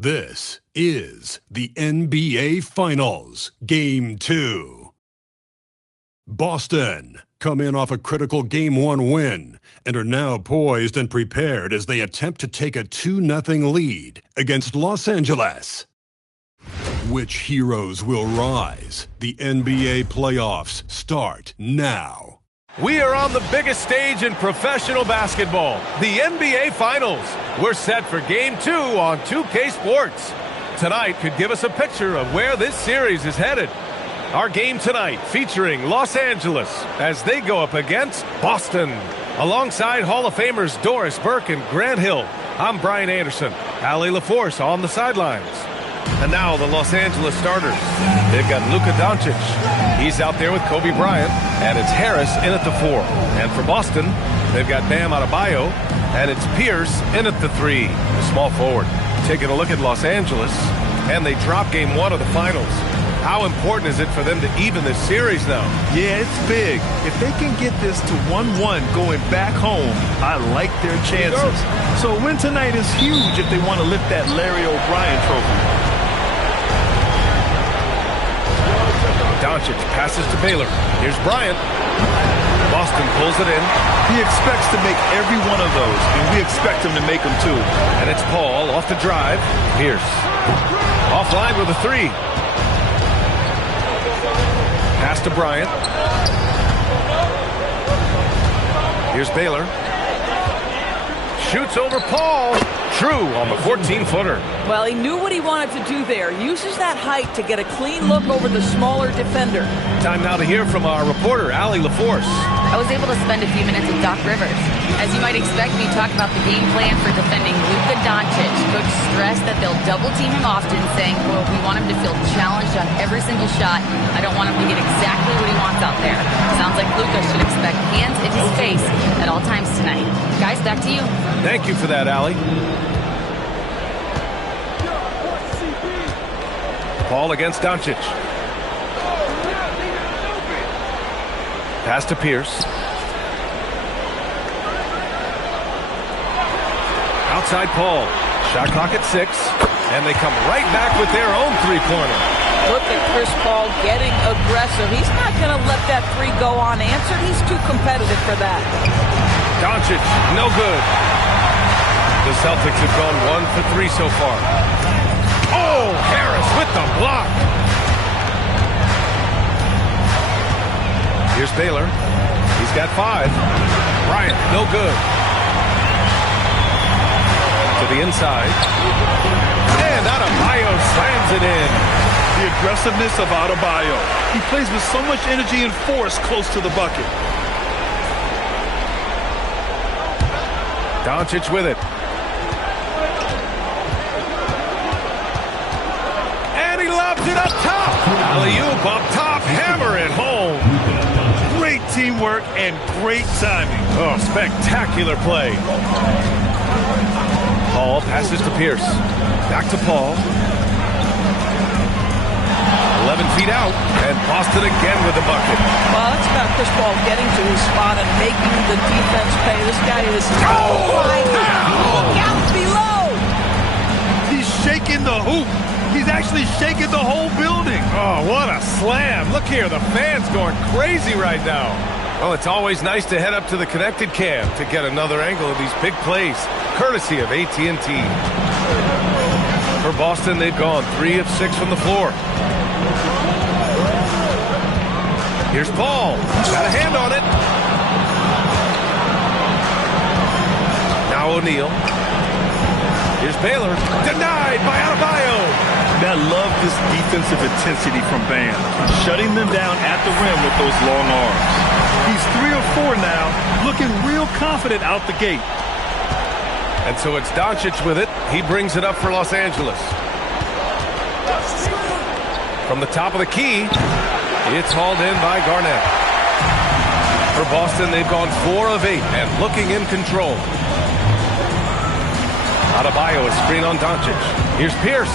This is the NBA Finals, Game 2. Boston come in off a critical Game 1 win and are now poised and prepared as they attempt to take a 2-0 lead against Los Angeles. Which heroes will rise? The NBA playoffs start now. We are on the biggest stage in professional basketball, the NBA Finals. We're set for Game 2 on 2K Sports. Tonight could give us a picture of where this series is headed. Our game tonight featuring Los Angeles as they go up against Boston. Alongside Hall of Famers Doris Burke and Grant Hill, I'm Brian Anderson. Allie LaForce on the sidelines. And now the Los Angeles starters. They've got Luka Doncic. He's out there with Kobe Bryant, and it's Harris in at the 4. And for Boston, they've got Bam Adebayo, and it's Pierce in at the 3, the small forward. Taking a look at Los Angeles, and they drop Game 1 of the Finals. How important is it for them to even this series now? Yeah, it's big. If they can get this to 1-1 going back home, I like their chances. So a win tonight is huge if they want to lift that Larry O'Brien trophy. Doncic passes to Baylor. Here's Bryant. Boston pulls it in. He expects to make every one of those, and we expect him to make them too. And it's Paul off the drive. Pierce. Offline with a 3. Pass to Bryant. Here's Baylor. Shoots over Paul. True on the 14-footer. Well, he knew what he wanted to do there. Uses that height to get a clean look over the smaller defender. Time now to hear from our reporter, Allie LaForce. I was able to spend a few minutes with Doc Rivers. As you might expect, we talk about the game plan for defending Luka Doncic. Coach stressed that they'll double-team him often, saying, well, we want him to feel challenged on every single shot. I don't want him to get exactly what he wants out there. Sounds like Luka should expect hands in his face at all times tonight. Guys, back to you. Thank you for that, Allie. Paul against Doncic. Pass to Pierce. Outside Paul. Shot clock at 6. And they come right back with their own three-pointer. Look at Chris Paul getting aggressive. He's not going to let that 3 go unanswered. He's too competitive for that. Doncic, no good. The Celtics have gone 1 for 3 so far. Oh, Harris with the block. Here's Baylor. He's got 5. Bryant, no good. To the inside. And Adebayo slams it in. The aggressiveness of Adebayo. He plays with so much energy and force close to the bucket. Doncic with it. And he lobs it up top. Alley-oop up top. Hammer it home. Great teamwork and great timing. Oh, spectacular play. Paul passes to Pierce. Back to Paul. 11 feet out. And Boston again with the bucket. Well, that's about Chris Paul getting to his spot and making the defense pay. This guy is... Oh, my God! Look out below! He's shaking the hoop. He's actually shaking the whole building. Oh, what a slam. Look here, the fans going crazy right now. Well, it's always nice to head up to the connected cam to get another angle of these big plays, courtesy of AT&T. For Boston, they've gone 3 of 6 from the floor. Here's Paul. Got a hand on it. Now O'Neal. Here's Baylor. Denied by Adebayo. I love this defensive intensity from Bam. Shutting them down at the rim with those long arms. He's 3 of 4 now, looking real confident out the gate. And so it's Doncic with it. He brings it up for Los Angeles. From the top of the key, it's hauled in by Garnett. For Boston, they've gone 4 of 8 and looking in control. Adebayo is screen on Doncic. Here's Pierce.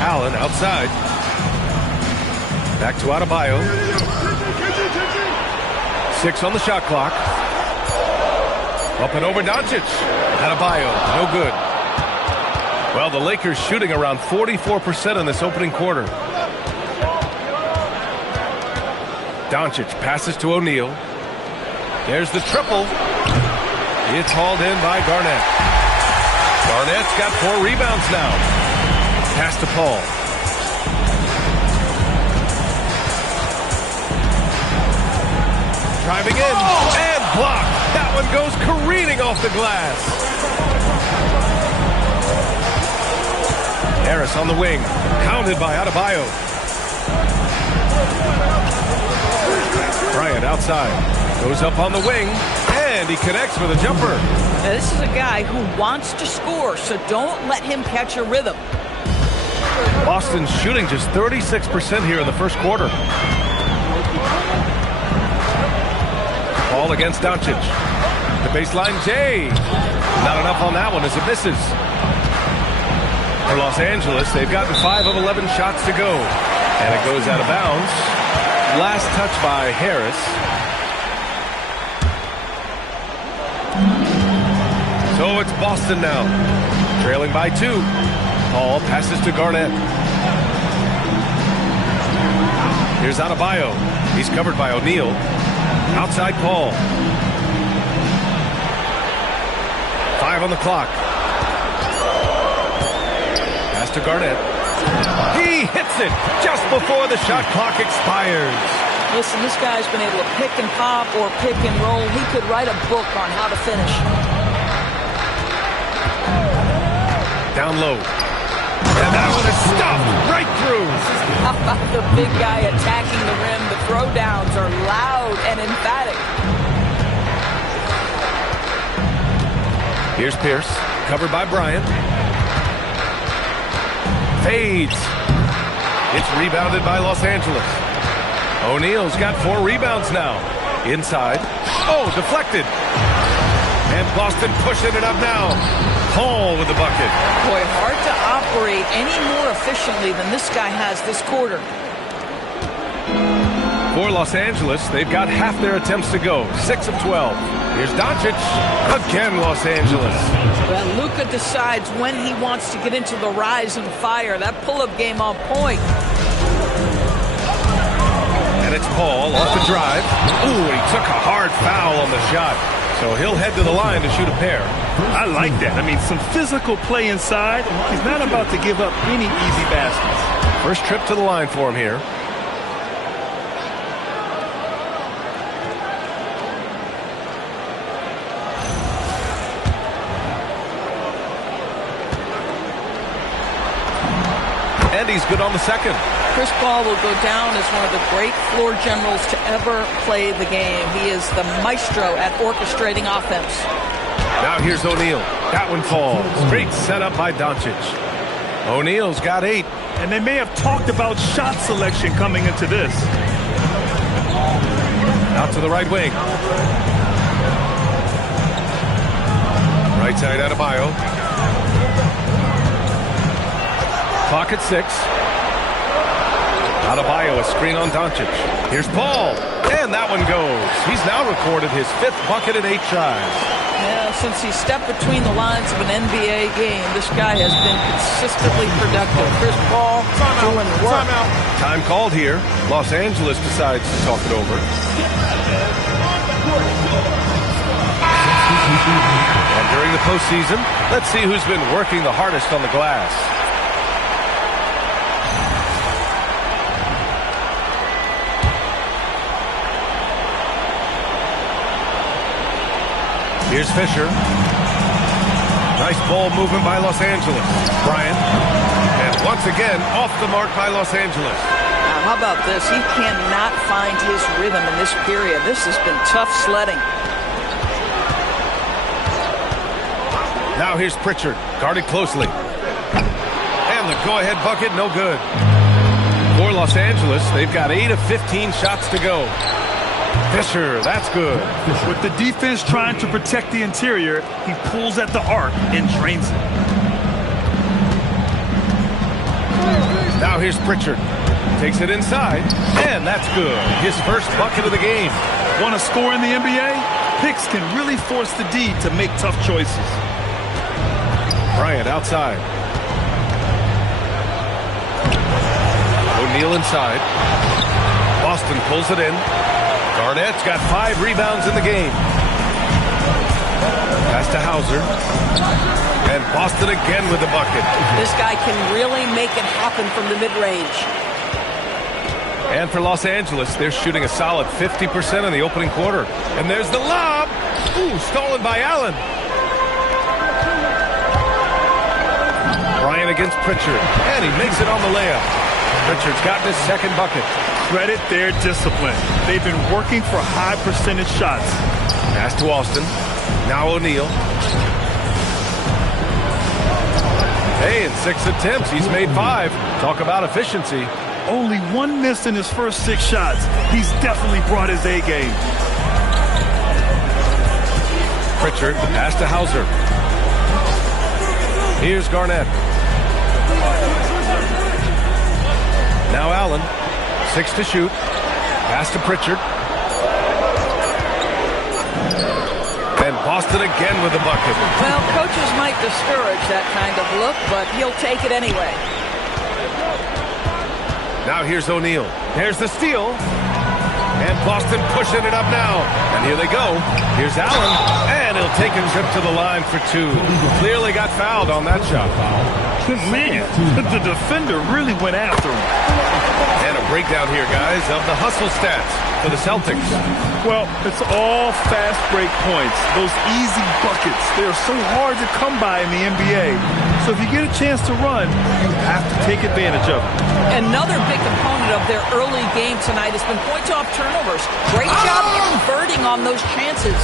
Allen outside. Back to Adebayo. 6 on the shot clock. Up and over Doncic. Adebayo, no good. Well, the Lakers shooting around 44% in this opening quarter. Doncic passes to O'Neal. There's the triple. It's hauled in by Garnett. Garnett's got 4 rebounds now. Pass to Paul. Driving in and blocked. That one goes careening off the glass. Harris on the wing. Pounded by Adebayo. Bryant outside. Goes up on the wing. And he connects with a jumper. Now, this is a guy who wants to score, so don't let him catch a rhythm. Boston's shooting just 36% here in the first quarter. Ball against Doncic. The baseline, Jay. Not enough on that one as it misses. For Los Angeles, they've gotten 5 of 11 shots to go. And it goes out of bounds. Last touch by Harris. So it's Boston now. Trailing by 2. Paul passes to Garnett. Here's Adebayo. He's covered by O'Neal. Outside Paul. 5 on the clock. Pass to Garnett. He hits it just before the shot clock expires. Listen, this guy's been able to pick and pop or pick and roll. He could write a book on how to finish. Down low. And that one is stuffed right through. How about the big guy attacking the rim? The throwdowns are loud and emphatic. Here's Pierce, covered by Bryant. Fades. It's rebounded by Los Angeles. O'Neal's got 4 rebounds now. Inside. Oh, deflected. And Boston pushing it up now. Paul with the bucket. Boy, hard to operate any more efficiently than this guy has this quarter. For Los Angeles, they've got half their attempts to go. 6 of 12. Here's Doncic. Again, Los Angeles. Well, Luka decides when he wants to get into the rise and fire. That pull-up game on point. And it's Paul off the drive. Ooh, he took a hard foul on the shot. So he'll head to the line to shoot a pair. I like that. I mean, some physical play inside. He's not about to give up any easy baskets. First trip to the line for him here. And he's good on the second. Chris Paul will go down as one of the great floor generals to ever play the game. He is the maestro at orchestrating offense. Now here's O'Neal. That one falls. Great setup by Doncic. O'Neal's got 8. And they may have talked about shot selection coming into this. Out to the right wing. Right side Adebayo. Clock at 6. Adebayo, a screen on Doncic. Here's Paul. And that one goes. He's now recorded his 5th bucket in 8 tries. Yeah, since he stepped between the lines of an NBA game, this guy has been consistently productive. Chris Paul doing work. Time called here. Los Angeles decides to talk it over. And during the postseason, let's see who's been working the hardest on the glass. Here's Fisher. Nice ball movement by Los Angeles. Bryant. And once again, off the mark by Los Angeles. Now, how about this? He cannot find his rhythm in this period. This has been tough sledding. Now here's Pritchard, guarded closely. And the go-ahead bucket, no good. For Los Angeles, they've got 8 of 15 shots to go. Fisher, that's good. With the defense trying to protect the interior, he pulls at the arc and drains it. Now here's Pritchard. Takes it inside, and that's good. His first bucket of the game. Want to score in the NBA? Picks can really force the D to make tough choices. Bryant outside. O'Neal inside. Boston pulls it in. Garnett's got 5 rebounds in the game. Pass to Hauser. And Boston again with the bucket. This guy can really make it happen from the mid-range. And for Los Angeles, they're shooting a solid 50% in the opening quarter. And there's the lob. Ooh, stolen by Allen. Bryant against Pritchard. And he makes it on the layup. Pritchard's gotten his second bucket. Credit their discipline. They've been working for high percentage shots. Pass to Austin. Now O'Neal. Hey, in 6 attempts, he's made 5. Talk about efficiency. Only 1 miss in his first 6 shots. He's definitely brought his A game. Pritchard, pass to Hauser. Here's Garnett. Now Allen. 6 to shoot. Pass to Pritchard. And Boston again with the bucket. Well, coaches might discourage that kind of look, but he'll take it anyway. Now here's O'Neal. There's the steal. And Boston pushing it up now. And here they go. Here's Allen. And he'll take a trip to the line for 2. Clearly got fouled on that shot. Man, the defender really went after him. And a breakdown here, guys, of the hustle stats for the Celtics. Well, it's all fast break points. Those easy buckets. They're so hard to come by in the NBA. So if you get a chance to run, you have to take advantage of it. Another big component of their early game tonight has been points off turnovers. Great job converting on those chances.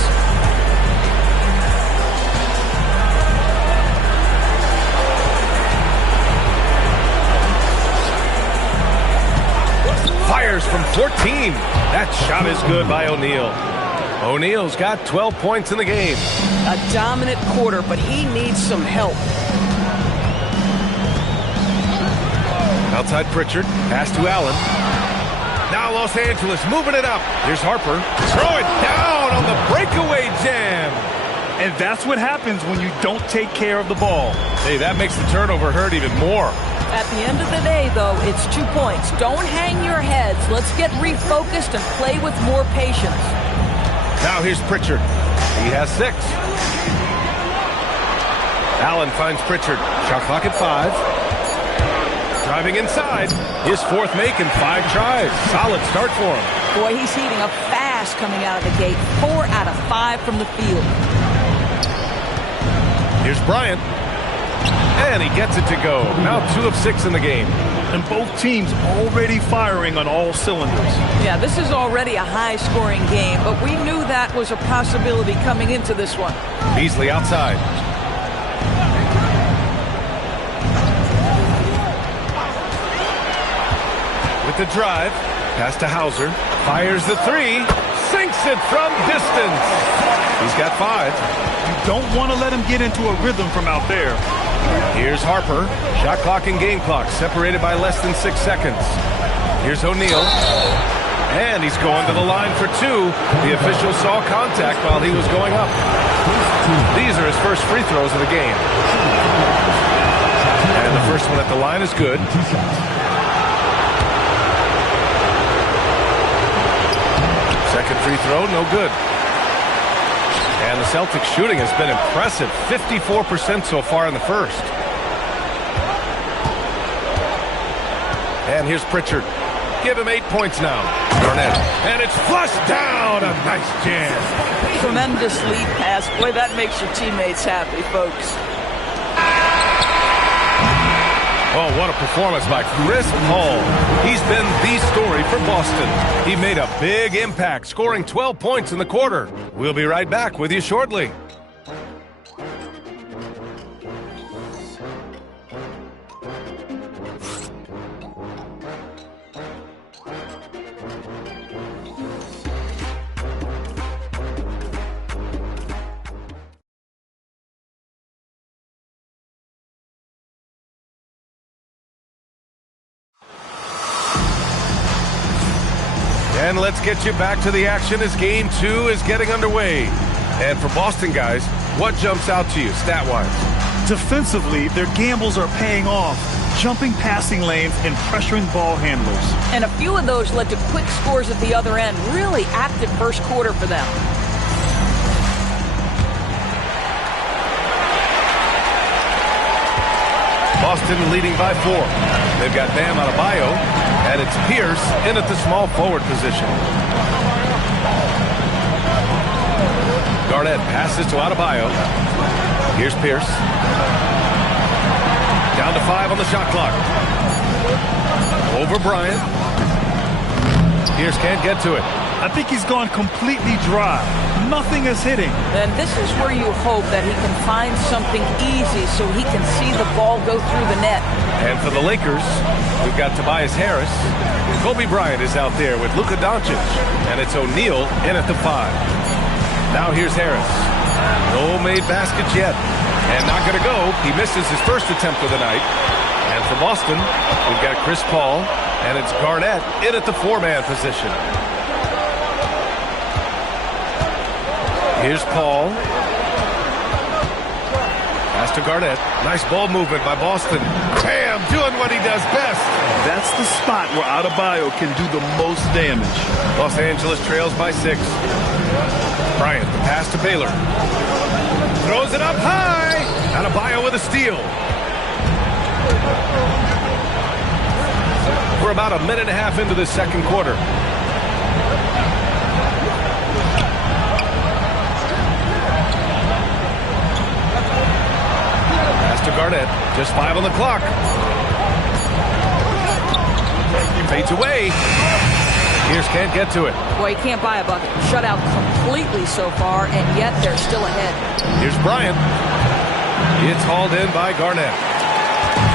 Fires from 14. That shot is good by O'Neal. O'Neal's got 12 points in the game. A dominant quarter, but he needs some help. Outside Pritchard. Pass to Allen. Now Los Angeles moving it up. Here's Harper. Throw it down on the breakaway jam. And that's what happens when you don't take care of the ball. Hey, that makes the turnover hurt even more. At the end of the day, though, it's 2 points. Don't hang your heads. Let's get refocused and play with more patience. Now here's Pritchard. He has 6. Allen finds Pritchard. Shot clock at 5. Driving inside. His 4th make in 5 tries. Solid start for him. Boy, he's heating up fast coming out of the gate. 4 out of 5 from the field. Here's Bryant. And he gets it to go. Now 2 of 6 in the game. And both teams already firing on all cylinders. Yeah, this is already a high-scoring game, but we knew that was a possibility coming into this one. Beasley outside. With the drive. Pass to Hauser. Fires the 3. Sinks it from distance. He's got 5. You don't want to let him get into a rhythm from out there. Here's Harper. Shot clock and game clock separated by less than 6 seconds. Here's O'Neal. And he's going to the line for 2. The official saw contact while he was going up. These are his first free throws of the game. And the first one at the line is good. Second free throw, no good. And the Celtics shooting has been impressive. 54% so far in the first. And here's Pritchard. Give him 8 points now. Garnett. And it's flushed down. A nice jam. Tremendous lead pass. Boy, that makes your teammates happy, folks. Oh, what a performance by Chris Paul. He's been the story for Boston. He made a big impact, scoring 12 points in the quarter. We'll be right back with you shortly. And let's get you back to the action as Game 2 is getting underway. And for Boston, guys, what jumps out to you stat-wise? Defensively, their gambles are paying off. jumping passing lanes and pressuring ball handlers. And a few of those led to quick scores at the other end. Really active first quarter for them. Boston leading by 4. They've got Bam Adebayo, and it's Pierce in at the small forward position. Garnett passes to Adebayo. Here's Pierce. Down to 5 on the shot clock. Over Bryant. Pierce can't get to it. I think he's gone completely dry. Nothing is hitting. And this is where you hope that he can find something easy so he can see the ball go through the net. And for the Lakers, we've got Tobias Harris. Kobe Bryant is out there with Luka Doncic. And it's O'Neal in at the 5. Now here's Harris. No made baskets yet. And not going to go. He misses his first attempt of the night. And for Boston, we've got Chris Paul. And it's Garnett in at the 4-man position. Here's Paul. Pass to Garnett. Nice ball movement by Boston. Bam! Doing what he does best. That's the spot where Adebayo can do the most damage. Los Angeles trails by 6. Bryant, the pass to Baylor. Throws it up high. Adebayo with a steal. We're about a minute and a half into the second quarter. To Garnett, just 5 on the clock. Fades away. Pierce can't get to it. Boy, he can't buy a bucket. Shut out completely so far, and yet they're still ahead. Here's Bryant. It's hauled in by Garnett.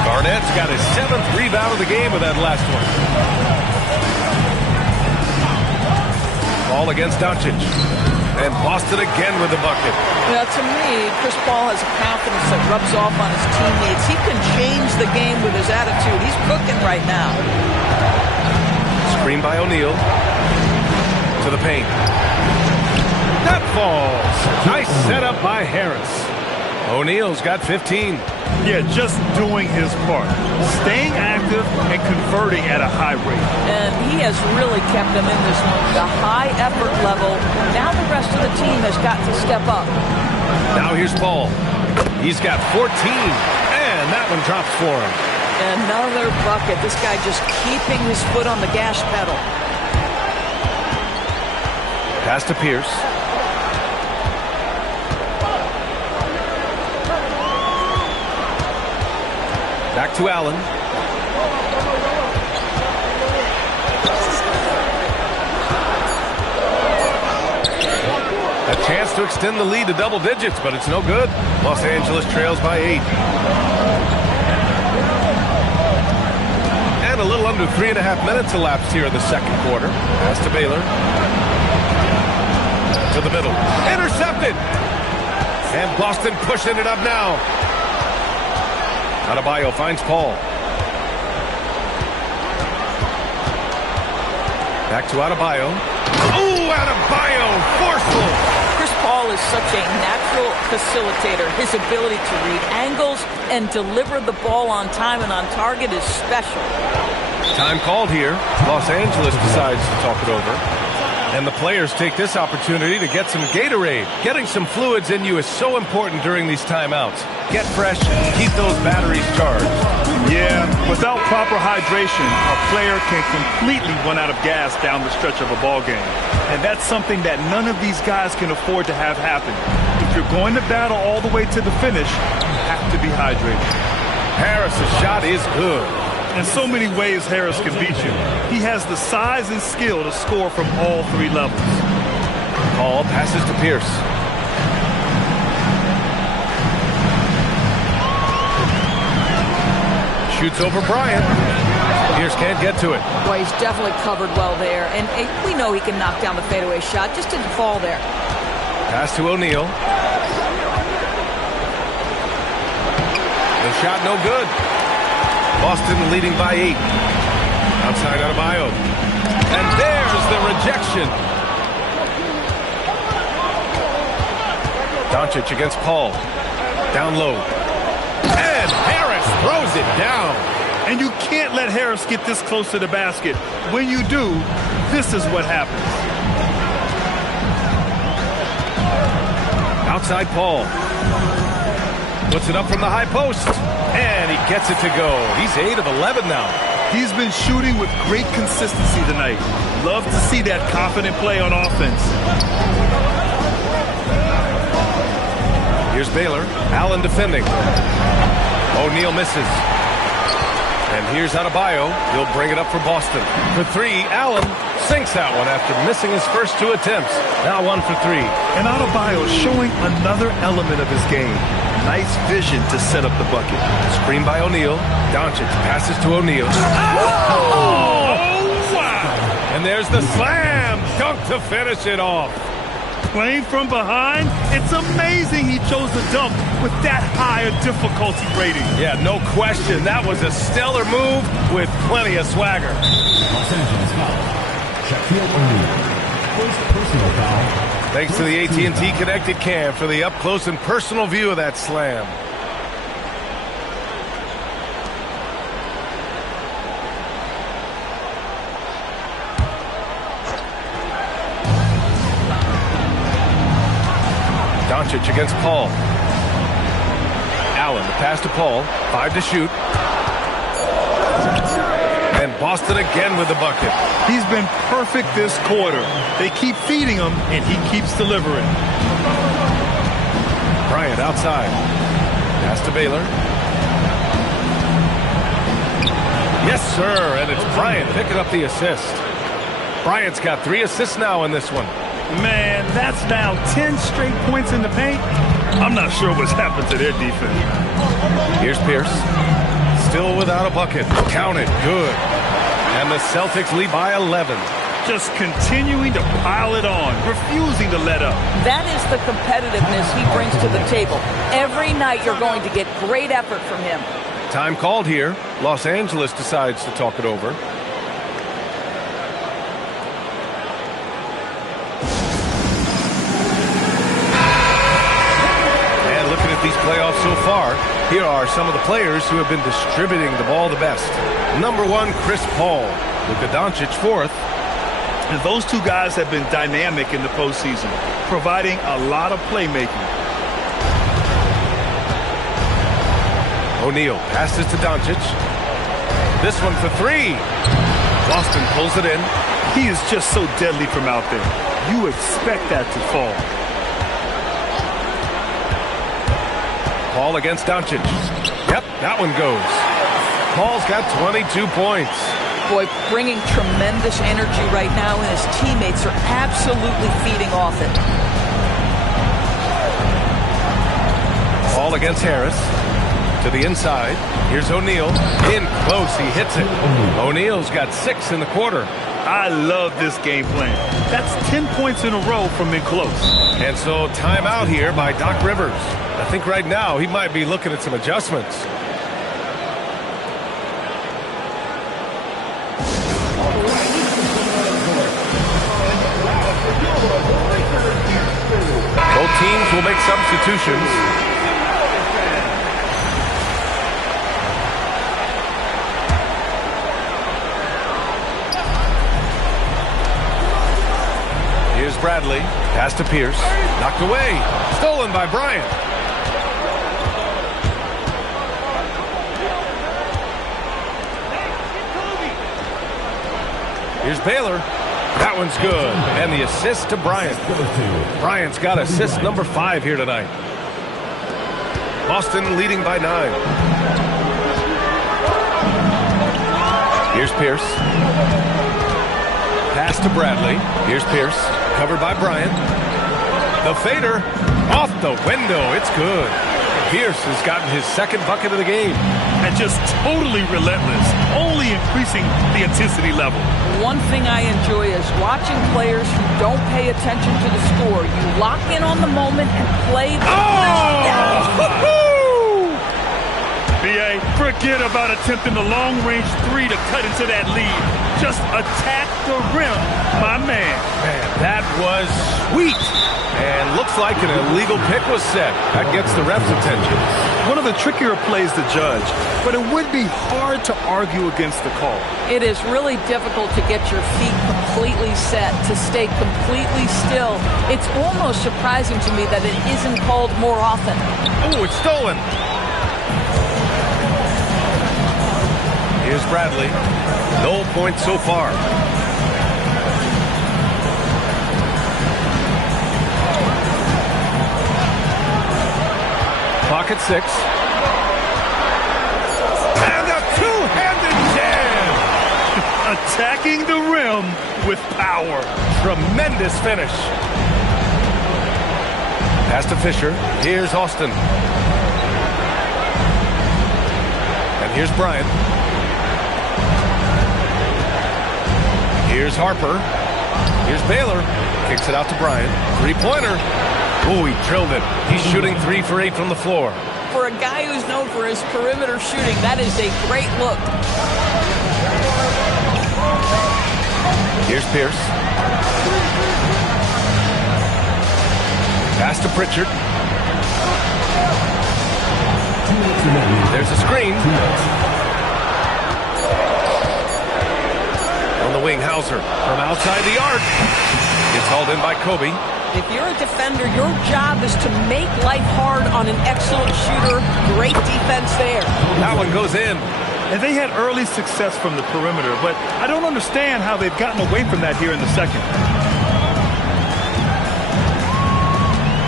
Garnett's got his 7th rebound of the game with that last one. Ball against Doncic. And Boston again with the bucket. Well, to me, Chris Paul has a confidence that rubs off on his teammates. He can change the game with his attitude. He's cooking right now. Screen by O'Neal. To the paint. That falls. Nice setup by Harris. O'Neal's got 15. Yeah, just doing his part. Staying active and converting at a high rate. And he has really kept them in this one. The high effort level. Now the rest of the team has got to step up. Now here's Paul. He's got 14. And that one drops for him. Another bucket. This guy just keeping his foot on the gas pedal. Pass to Pierce. Back to Allen. A chance to extend the lead to double digits, but it's no good. Los Angeles trails by 8. And a little under 3.5 minutes elapsed here in the second quarter. Pass to Baylor. To the middle. Intercepted! And Boston pushing it up now. Adebayo finds Paul. Back to Adebayo. Oh, Adebayo! Forceful! Chris Paul is such a natural facilitator. His ability to read angles and deliver the ball on time and on target is special. Time called here. Los Angeles decides to talk it over. And the players take this opportunity to get some Gatorade. Getting some fluids in you is so important during these timeouts. Get fresh, keep those batteries charged. Yeah, without proper hydration, a player can completely run out of gas down the stretch of a ball game. And that's something that none of these guys can afford to have happen. If you're going to battle all the way to the finish, you have to be hydrated. Harris' shot is good. In so many ways, Harris can beat you. He has the size and skill to score from all 3 levels. Paul passes to Pierce. Shoots over Bryant. Pierce can't get to it. Well, he's definitely covered well there. And we know he can knock down the fadeaway shot. Just didn't fall there. Pass to O'Neal. The shot no good. Boston leading by 8. Outside Adebayo. And there's the rejection. Doncic against Paul. Down low. And Harris throws it down. And you can't let Harris get this close to the basket. When you do, this is what happens. Outside Paul. Puts it up from the high post. And he gets it to go. He's 8 of 11 now. He's been shooting with great consistency tonight. Love to see that confident play on offense. Here's Baylor. Allen defending. O'Neal misses. And here's Adebayo. He'll bring it up for Boston. For 3, Allen sinks that one after missing his first 2 attempts. Now 1 for 3. And Adebayo showing another element of his game. Nice vision to set up the bucket. Screen by O'Neal. Doncic passes to O'Neal. Oh, wow! And there's the slam dunk to finish it off. Playing from behind, it's amazing he chose the dunk with that higher difficulty rating. Yeah, no question. That was a stellar move with plenty of swagger. Los Angeles foul. Shaquille O'Neal. First personal foul. Thanks to the AT&T Connected Cam for the up-close and personal view of that slam. Doncic against Paul. Allen, the pass to Paul. 5 to shoot. And Boston again with the bucket. He's been perfect this quarter. They keep feeding him, and he keeps delivering. Bryant outside. Pass to Baylor. Yes, sir. And it's Bryant picking up the assist. Bryant's got 3 assists now in this one. Man, that's now 10 straight points in the paint. I'm not sure what's happened to their defense. Here's Pierce. Still without a bucket. Counted. Good. And the Celtics lead by 11. Just continuing to pile it on, refusing to let up. That is the competitiveness he brings to the table. Every night you're going to get great effort from him. Time called here. Los Angeles decides to talk it over. And looking at these playoffs so far, here are some of the players who have been distributing the ball the best. Number 1, Chris Paul. Luka Doncic 4th. And those 2 guys have been dynamic in the postseason, providing a lot of playmaking. O'Neal passes to Doncic. This one for 3. Boston pulls it in. He is just so deadly from out there. You expect that to fall. Paul against Doncic. Yep, that one goes. Paul's got 22 points. Boy, bringing tremendous energy right now, and his teammates are absolutely feeding off it. Paul against Harris. To the inside. Here's O'Neal. In close. He hits it. O'Neal's got 6 in the quarter. I love this game plan. That's 10 points in a row from in close. And so timeout here by Doc Rivers. I think right now he might be looking at some adjustments. Both teams will make substitutions. Here's Bradley. Pass to Pierce. Knocked away. Stolen by Bryant. Here's Baylor. That one's good. And the assist to Bryant. Bryant's got assist number 5 here tonight. Boston leading by 9. Here's Pierce. Pass to Bradley. Here's Pierce. Covered by Bryant. The fader off the window. It's good. Pierce has gotten his 2nd bucket of the game. And just totally relentless, only increasing the intensity level. One thing I enjoy is watching players who don't pay attention to the score. You lock in on the moment and play the B.A., for a Forget about attempting the long-range three to cut into that lead. Just attack the rim, my man. Man, that was sweet. And looks like an illegal pick was set. That gets the ref's attention. One of the trickier plays to judge, but it would be hard to argue against the call. It is really difficult to get your feet completely set, to stay completely still. It's almost surprising to me that it isn't called more often. Oh, it's stolen. Here's Bradley. No points so far. Clock at 6. And a two-handed jam! Attacking the rim with power. Tremendous finish. Pass to Fisher. Here's Austin. And here's Bryant. Here's Harper. Here's Baylor. Kicks it out to Bryant. Three-pointer. Oh, he drilled it. He's shooting 3 for 8 from the floor. For a guy who's known for his perimeter shooting, that is a great look. Here's Pierce. Pass to Pritchard. There's a screen. On the wing, Hauser from outside the arc. Gets hauled in by Kobe. If you're a defender, your job is to make life hard on an excellent shooter. Great defense there. That one goes in. And they had early success from the perimeter, but I don't understand how they've gotten away from that here in the second.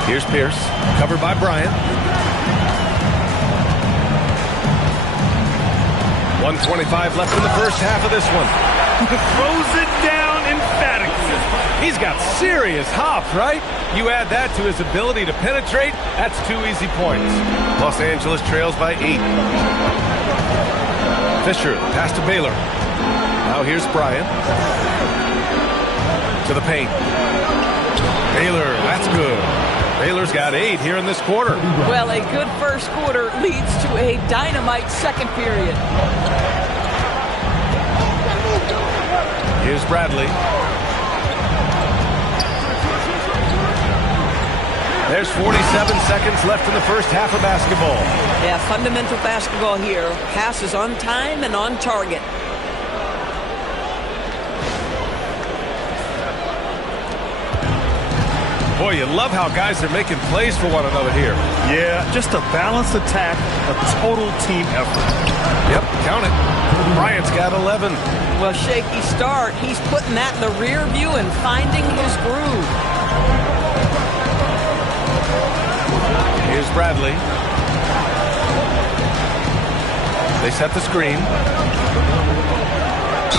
Here's Pierce, covered by Bryant. 1:25 left in the first half of this one. Throws it down emphatically. He's got serious hop, right? You add that to his ability to penetrate, that's 2 easy points. Los Angeles trails by 8. Fisher, pass to Baylor. Now here's Bryant. To the paint. Baylor, that's good. Baylor's got 8 here in this quarter. Well, a good first quarter leads to a dynamite second period. Here's Bradley. There's 47 seconds left in the first half of basketball. Yeah, fundamental basketball here. Passes on time and on target. Boy, you love how guys are making plays for one another here. Yeah, just a balanced attack, a total team effort. Yep, count it. Bryant's got 11. Well, shaky start. He's putting that in the rear view and finding his groove. Here's Bradley. They set the screen.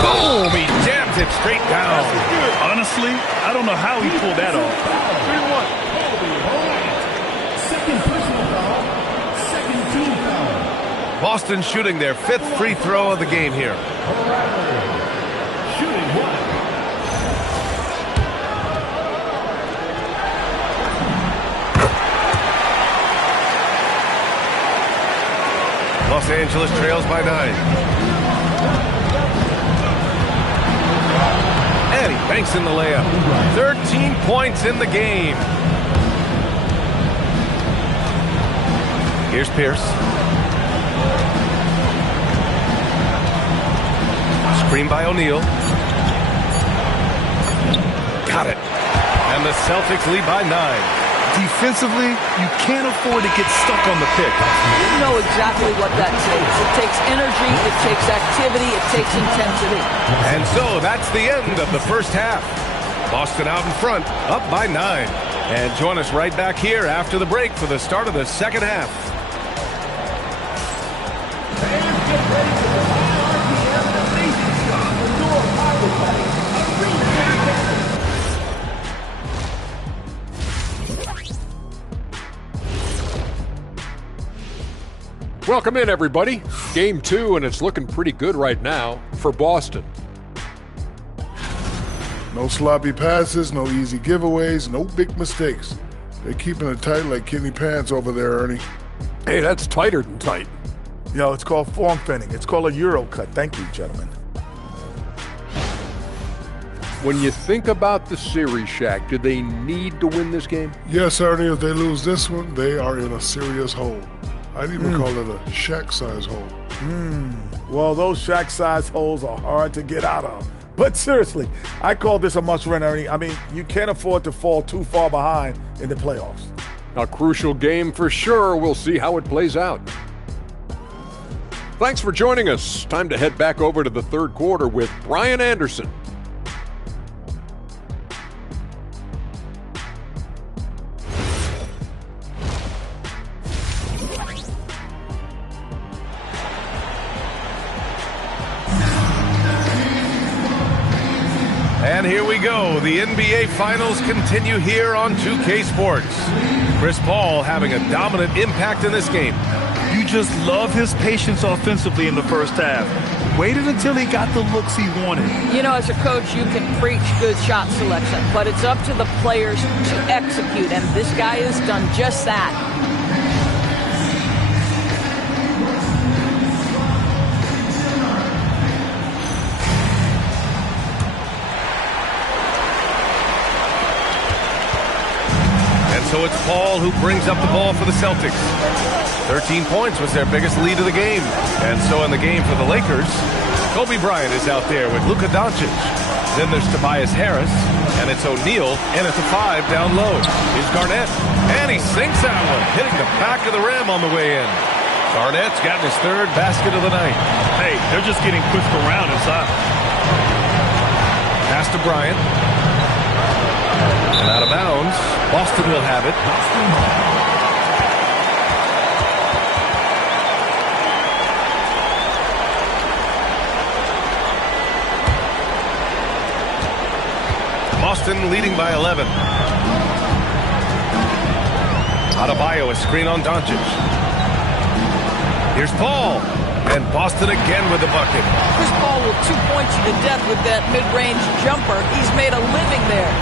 Boom! He jams it straight down. Honestly, I don't know how he pulled that off. 3-1. Second personal foul. Second team foul. Boston shooting their 5th free throw of the game here. Shooting one. Los Angeles trails by 9. And he banks in the layup. 13 points in the game. Here's Pierce. Screen by O'Neal. Got it. And the Celtics lead by 9. Defensively, you can't afford to get stuck on the pick. You know exactly what that takes. It takes energy, it takes activity, it takes intensity. And so that's the end of the first half. Boston out in front, up by 9. And join us right back here after the break for the start of the second half. Welcome in, everybody. Game 2, and it's looking pretty good right now for Boston. No sloppy passes, no easy giveaways, no big mistakes. They're keeping it tight like kidney pants over there, Ernie. Hey, that's tighter than tight. You know, it's called form fitting. It's called a Euro cut. Thank you, gentlemen. When you think about the series, Shaq, do they need to win this game? Yes, Ernie, if they lose this one, they are in a serious hole. I'd even call it a Shaq-size hole. Well, those Shaq-size holes are hard to get out of. But seriously, I call this a must-win, Ernie. I mean, you can't afford to fall too far behind in the playoffs. A crucial game for sure. We'll see how it plays out. Thanks for joining us. Time to head back over to the third quarter with Brian Anderson. And here we go. The NBA Finals continue here on 2K Sports. Chris Paul having a dominant impact in this game. You just love his patience offensively in the first half. Waited until he got the looks he wanted. You know, as a coach, you can preach good shot selection, but it's up to the players to execute, and this guy has done just that. So it's Paul who brings up the ball for the Celtics. 13 points was their biggest lead of the game. And so in the game for the Lakers, Kobe Bryant is out there with Luka Doncic. Then there's Tobias Harris, and it's O'Neal, and at the 5 down low. Here's Garnett, and he sinks that one, hitting the back of the rim on the way in. Garnett's gotten his third basket of the night. Hey, they're just getting pushed around inside. Pass to Bryant. And out of bounds. Boston will have it. Boston leading by 11. Adebayo, a screen on Doncic. Here's Paul. And Boston again with the bucket. Chris Paul will 2 points you to death with that mid-range jumper. He's made a living there.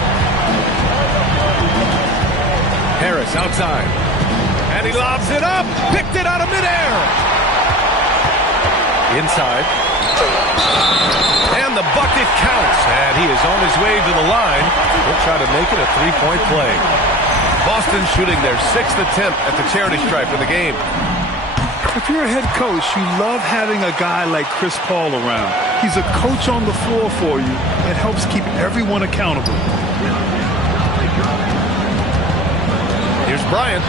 Harris outside. And he lobs it up. Picked it out of midair. Inside. And the bucket counts. And he is on his way to the line. He'll try to make it a three-point play. Boston shooting their 6th attempt at the charity stripe of the game. If you're a head coach, you love having a guy like Chris Paul around. He's a coach on the floor for you and helps keep everyone accountable. Here's Bryant.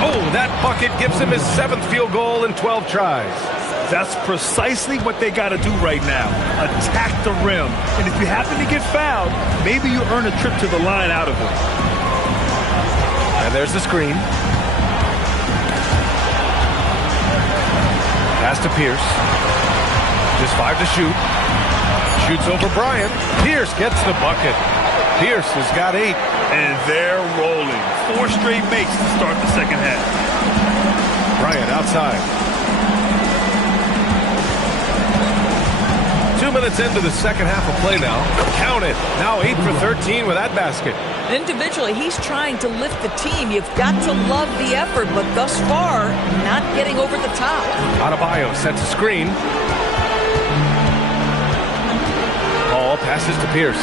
Oh, that bucket gives him his 7th field goal in 12 tries. That's precisely what they got to do right now. Attack the rim. And if you happen to get fouled, maybe you earn a trip to the line out of it. And there's the screen. Pass to Pierce. Just 5 to shoot. Shoots over Bryant. Pierce gets the bucket. Pierce has got 8. And they're rolling. 4 straight makes to start the second half. Bryant outside. 2 minutes into the second half of play now. Count it. Now 8 for 13 with that basket. Individually, he's trying to lift the team. You've got to love the effort, but thus far, not getting over the top. Adebayo sets a screen. Paul passes to Pierce.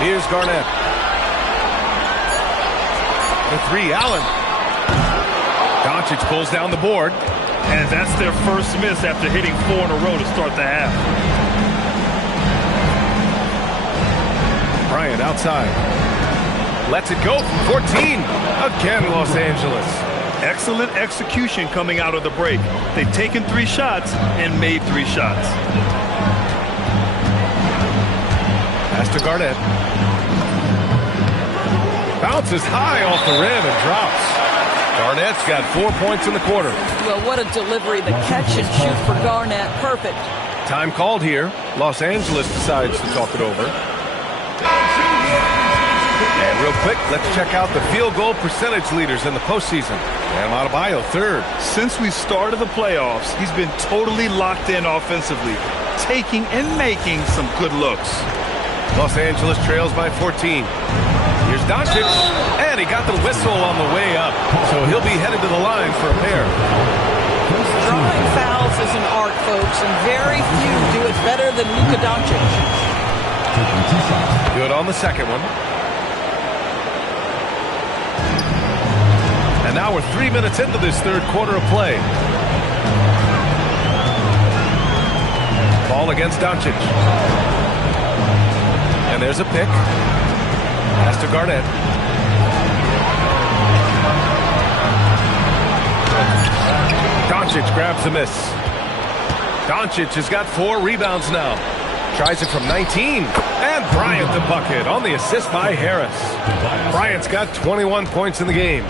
Here's Garnett. The 3, Allen. Doncic pulls down the board. And that's their first miss after hitting 4 in a row to start the half. Bryant outside. Lets it go from 14. Again, Los Angeles. Excellent execution coming out of the break. They've taken 3 shots and made 3 shots. Pass to Garnett. Bounces high off the rim and drops. Garnett's got 4 points in the quarter. Well, what a delivery. The catch and shoot for Garnett. Perfect. Time called here. Los Angeles decides to talk it over. And real quick, let's check out the field goal percentage leaders in the postseason. And Adebayo, 3rd. Since we started the playoffs, he's been totally locked in offensively, taking and making some good looks. Los Angeles trails by 14. Here's Doncic, and he got the whistle on the way up. So he'll be headed to the line for a pair. Drawing fouls is an art, folks, and very few do it better than Luka Doncic. Good on the second one. And now we're 3 minutes into this third quarter of play. Ball against Doncic. And there's a pick. Pass to Garnett. Doncic grabs the miss. Doncic has got 4 rebounds now. Tries it from 19. And Bryant the bucket on the assist by Harris. Bryant's got 21 points in the game.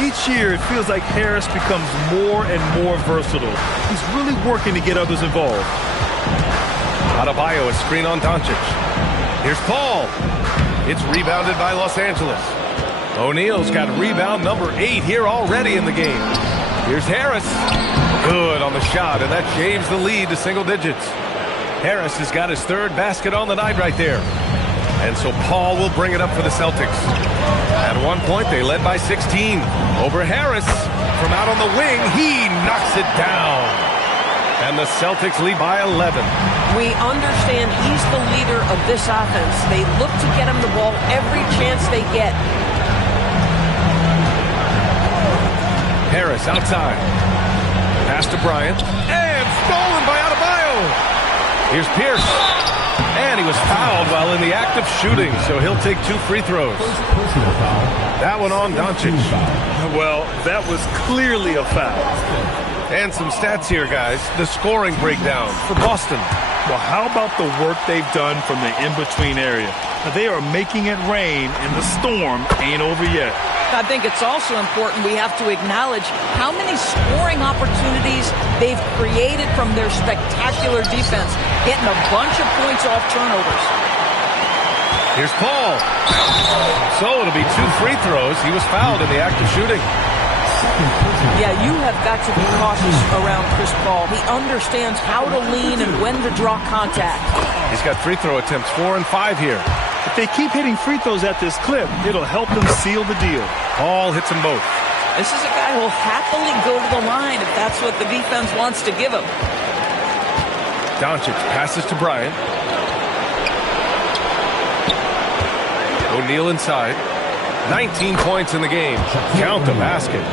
Each year, it feels like Harris becomes more and more versatile. He's really working to get others involved. Adebayo, a screen on Doncic. Here's Paul. It's rebounded by Los Angeles. O'Neal's got rebound number 8 here already in the game. Here's Harris. Good on the shot, and that shaves the lead to single digits. Harris has got his 3rd basket on the night right there. And so Paul will bring it up for the Celtics. At one point, they led by 16. Over Harris. From out on the wing, he knocks it down. And the Celtics lead by 11. We understand he's the leader of this offense. They look to get him the ball every chance they get. Harris outside. Pass to Bryant. And stolen by Adebayo. Here's Pierce. And he was fouled while in the act of shooting, so he'll take 2 free throws. That one on Doncic. Well, that was clearly a foul. And some stats here, guys. The scoring breakdown for Boston. Well, how about the work they've done from the in-between area? They are making it rain, and the storm ain't over yet. I think it's also important we have to acknowledge how many scoring opportunities they've created from their spectacular defense, getting a bunch of points off turnovers. Here's Paul. So it'll be 2 free throws. He was fouled in the act of shooting. Yeah, you have got to be cautious around Chris Paul. He understands how to lean and when to draw contact. He's got free throw attempts 4 and 5 here. If they keep hitting free throws at this clip, it'll help them seal the deal. Paul hits them both. This is a guy who'll happily go to the line if that's what the defense wants to give him. Doncic passes to Bryant. O'Neal inside. 19 points in the game. Count the basket.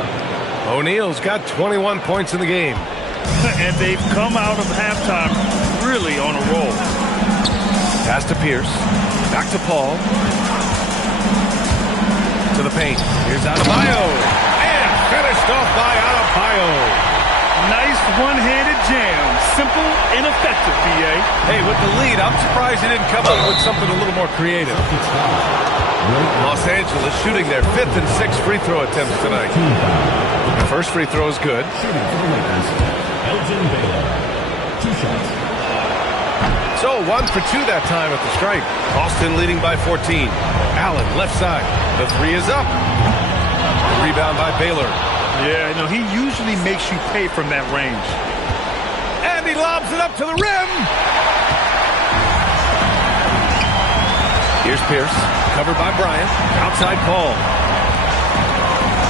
O'Neal's got 21 points in the game. And they've come out of halftime really on a roll. Pass to Pierce. Back to Paul. To the paint. Here's Adebayo. And finished off by Adebayo. Nice one-handed jam. Simple and effective, B.A. Hey, with the lead, I'm surprised he didn't come up with something a little more creative. Los Angeles shooting their 5th and 6th free throw attempts tonight. The first free throw is good. So 1 for 2 that time at the stripe. Boston leading by 14. Allen left side. The 3 is up. The rebound by Baylor. Yeah, he usually makes you pay from that range. And he lobs it up to the rim. Here's Pierce. Covered by Bryant. Outside Paul.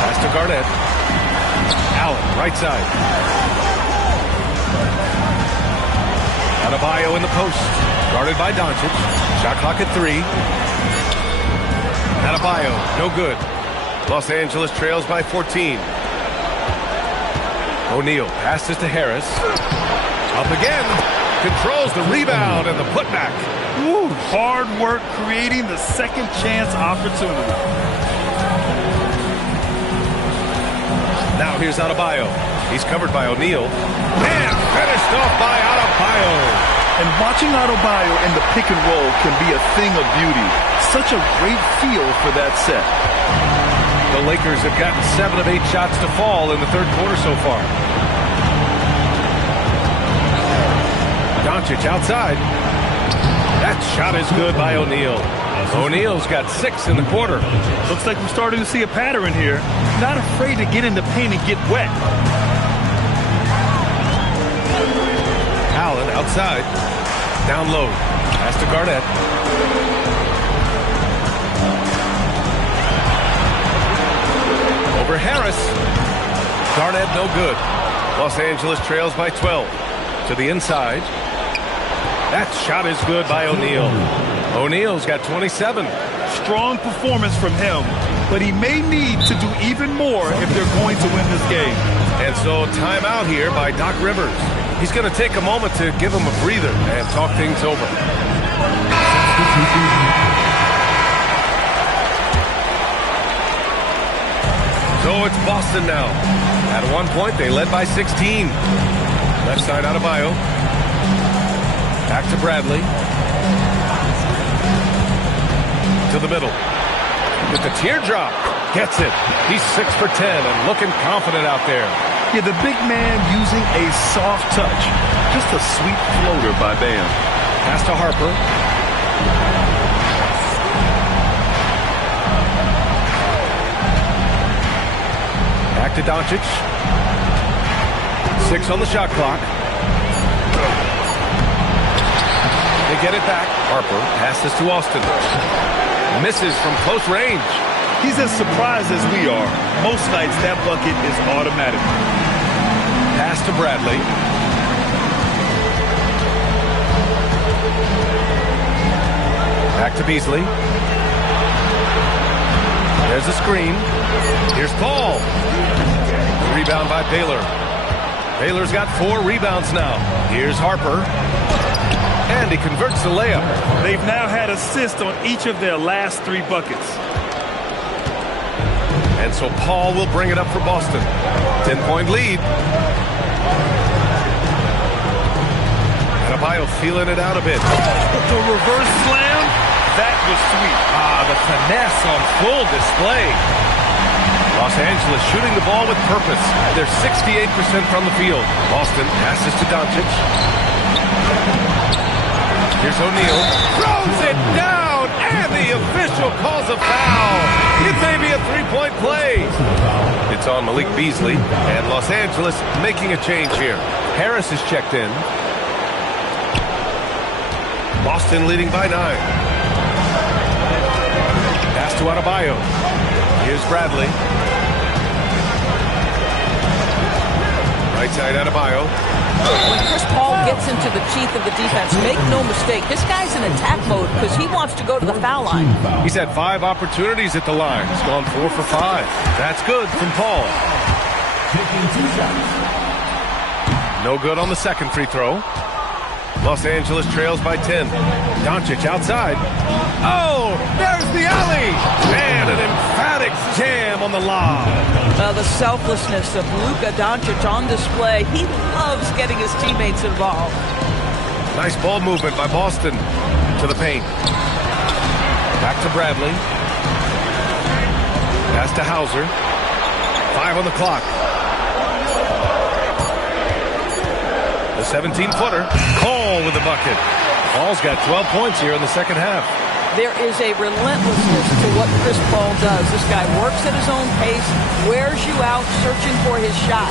Pass to Garnett. Allen, right side. Adebayo in the post. Guarded by Doncic. Shot clock at 3. Adebayo, no good. Los Angeles trails by 14. O'Neal passes to Harris. Up again. Controls the rebound and the putback. Ooh, hard work creating the second chance opportunity. Now here's Adebayo. He's covered by O'Neal. And finished off by Adebayo. And watching Adebayo in the pick and roll can be a thing of beauty. Such a great feel for that set. The Lakers have gotten 7 of 8 shots to fall in the third quarter so far. Doncic outside. That shot is good by O'Neal. O'Neal's got 6 in the quarter. Looks like we're starting to see a pattern here. Not afraid to get in the paint and get wet. Allen outside. Down low. Pass to Garnett. Over Harris. Garnett, no good. Los Angeles trails by 12. To the inside. That shot is good by O'Neal. O'Neal's got 27. Strong performance from him, but he may need to do even more if they're going to win this game. And so timeout here by Doc Rivers. He's going to take a moment to give him a breather and talk things over. So it's Boston now. At one point, they led by 16. Left side Adebayo. Back to Bradley. To the middle. With the teardrop. Gets it. He's 6 for 10 and looking confident out there. Yeah, the big man using a soft touch. Just a sweet floater by Bam. Pass to Harper. Back to Doncic. 6 on the shot clock. They get it back. Harper passes to Austin. Misses from close range. He's as surprised as we are. Most nights that bucket is automatic. Pass to Bradley. Back to Beasley. There's a screen. Here's Paul. Rebound by Baylor. Baylor's got 4 rebounds now. Here's Harper. And he converts the layup. They've now had assists on each of their last 3 buckets. And so Paul will bring it up for Boston. 10-point lead. Adebayo feeling it out a bit. The reverse slam, that was sweet. The finesse on full display. Los Angeles shooting the ball with purpose. They're 68% from the field. Boston passes to Doncic. Here's O'Neal. Throws it down, and the official calls a foul. It may be a 3-point play. It's on Malik Beasley, and Los Angeles making a change here. Harris is checked in. Boston leading by 9. Pass to Adebayo. Here's Bradley. Right side Adebayo. When Chris Paul gets into the teeth of the defense, make no mistake, this guy's in attack mode because he wants to go to the foul line. He's had 5 opportunities at the line. He's gone 4 for 5. That's good from Paul. No good on the second free throw. Los Angeles trails by 10. Doncic outside. Oh, there's the alley. And an emphatic jam on the lob. The selflessness of Luka Doncic on display. He loves getting his teammates involved. Nice ball movement by Boston to the paint. Back to Bradley. Pass to Hauser. 5 on the clock. The 17-footer. Cole with the bucket. Paul's got 12 points here in the second half. There is a relentlessness to what Chris Paul does. This guy works at his own pace, wears you out, searching for his shot.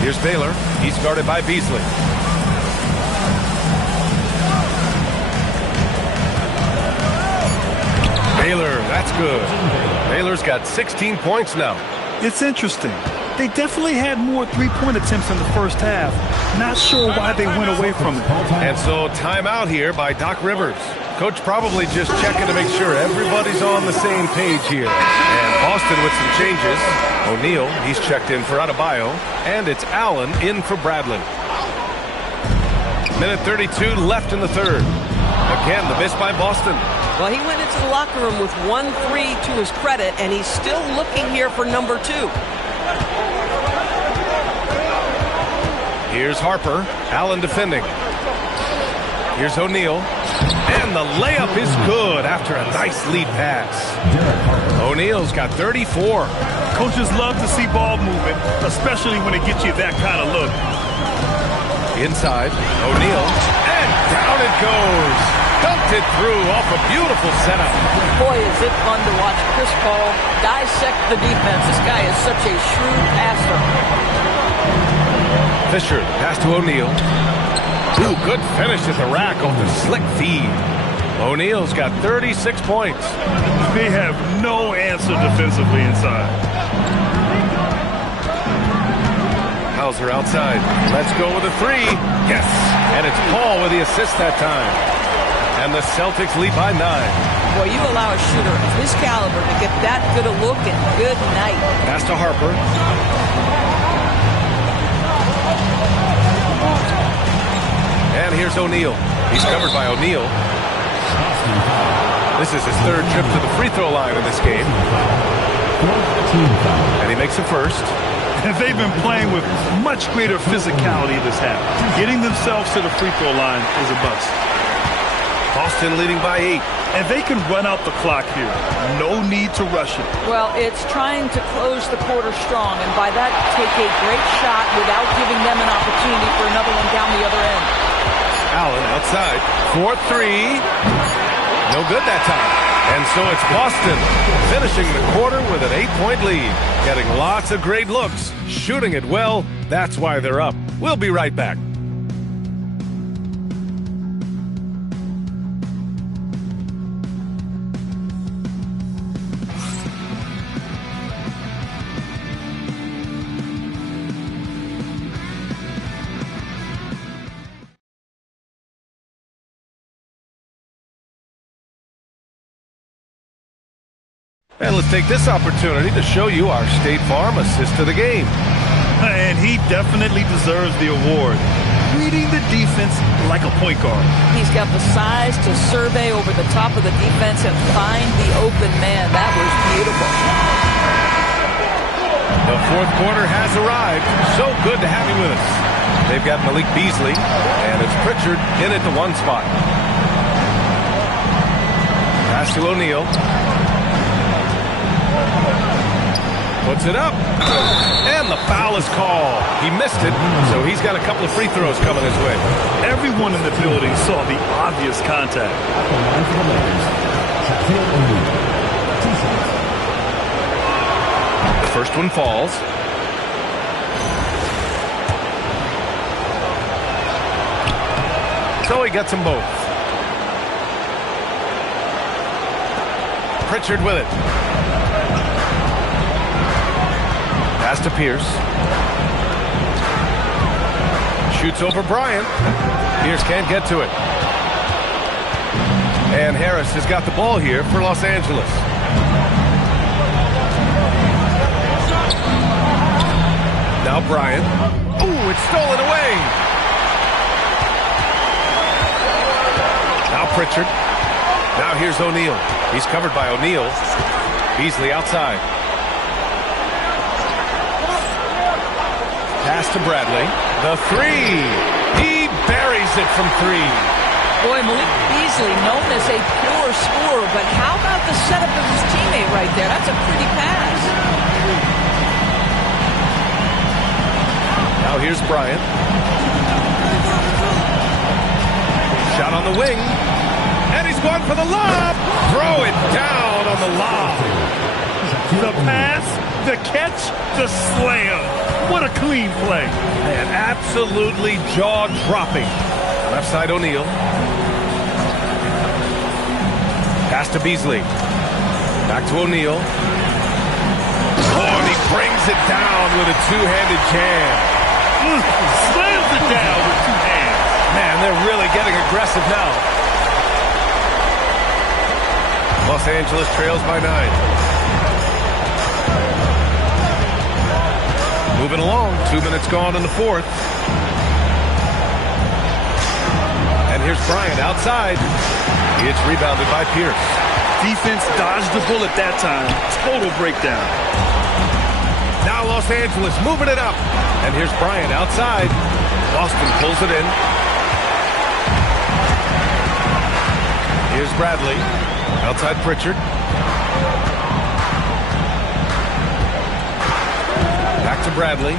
Here's Baylor. He's guarded by Beasley. Baylor, that's good. Baylor's got 16 points now. It's interesting. They definitely had more 3-point attempts in the first half. Not sure why they went away from it. And so timeout here by Doc Rivers. Coach probably just checking to make sure everybody's on the same page here. And Boston with some changes. O'Neal, he's checked in for Adebayo. And it's Allen in for Bradley. Minute 32 left in the third. Again, the miss by Boston. Well, he went into the locker room with 1 3 to his credit, and he's still looking here for number 2. Here's Harper. Allen defending. Here's O'Neal. And the layup is good after a nice lead pass. O'Neal's got 34. Coaches love to see ball movement, especially when it gets you that kind of look. Inside, O'Neal. And down it goes. Dumped it through off a beautiful setup. Boy, is it fun to watch Chris Paul dissect the defense. This guy is such a shrewd passer. Fisher, pass to O'Neal. Ooh, good finish at the rack off the slick feed. O'Neal's got 36 points. They have no answer defensively inside. Hauser outside. Let's go with a three. Yes. And it's Paul with the assist that time. And the Celtics lead by 9. Boy, you allow a shooter of his caliber to get that good a look and good night. Pass to Harper. And here's O'Neal. He's covered by O'Neal. This is his 3rd trip to the free throw line in this game. And he makes the first. And they've been playing with much greater physicality this half. Getting themselves to the free throw line is a bust. Boston leading by 8. And they can run out the clock here. No need to rush it. Well, it's trying to close the quarter strong, and by that, take a great shot without giving them an opportunity for another one down the other end. Allen outside. 4-3. No good that time. And so it's Boston finishing the quarter with an 8-point lead. Getting lots of great looks. Shooting it well. That's why they're up. We'll be right back. And let's take this opportunity to show you our State Farm assist to the game. And he definitely deserves the award. Reading the defense like a point guard. He's got the size to survey over the top of the defense and find the open man. That was beautiful. The 4th quarter has arrived. So good to have you with us. They've got Malik Beasley, and it's Pritchard in at the 1 spot. Pass to O'Neal. Puts it up. And the foul is called. He missed it, so he's got a couple of free throws coming his way. Everyone in the building saw the obvious contact. The first one falls. So he gets them both. Pritchard with it. Pass to Pierce. Shoots over Bryant. Pierce can't get to it. And Harris has got the ball here for Los Angeles. Now Bryant. Ooh, it's stolen away. Now Pritchard. Now here's O'Neal. He's covered by O'Neal. Beasley outside. Pass to Bradley. The three. He buries it from 3. Boy, Malik Beasley, known as a pure scorer, but how about the setup of his teammate right there? That's a pretty pass. Now here's Bryant. Shot on the wing. And he's going for the lob. Throw it down on the lob. The pass, the catch, the slam. What a clean play. And absolutely jaw-dropping. Left side O'Neal. Pass to Beasley. Back to O'Neal. Oh, and he brings it down with a two-handed jam. Slams it down with 2 hands. Man, they're really getting aggressive now. Los Angeles trails by 9. Moving along, 2 minutes gone in the 4th. And here's Bryant outside. It's rebounded by Pierce. Defense dodged the bullet that time. Total breakdown. Now Los Angeles moving it up. And here's Bryant outside. Boston pulls it in. Here's Bradley. Outside Pritchard. Back to Bradley.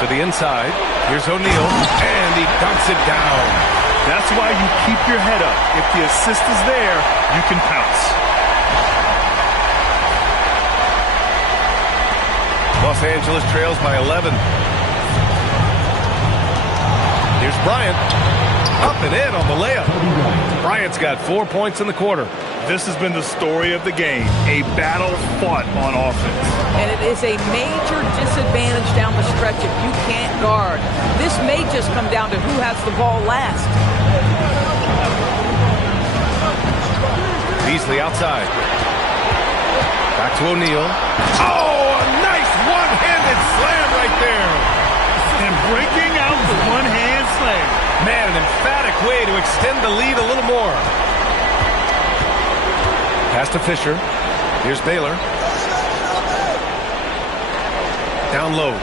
To the inside. Here's O'Neal. And he dunks it down. That's why you keep your head up. If the assist is there, you can pounce. Los Angeles trails by 11. Here's Bryant. Up and in on the layup. Bryant's got 4 points in the quarter. This has been the story of the game, a battle fought on offense. And it is a major disadvantage down the stretch if you can't guard. This may just come down to who has the ball last. Beasley outside. Back to O'Neal. Oh, a nice one-handed slam right there. And breaking out the one-hand slam. Man, an emphatic way to extend the lead a little more. Pass to Fisher. Here's Baylor. Down low.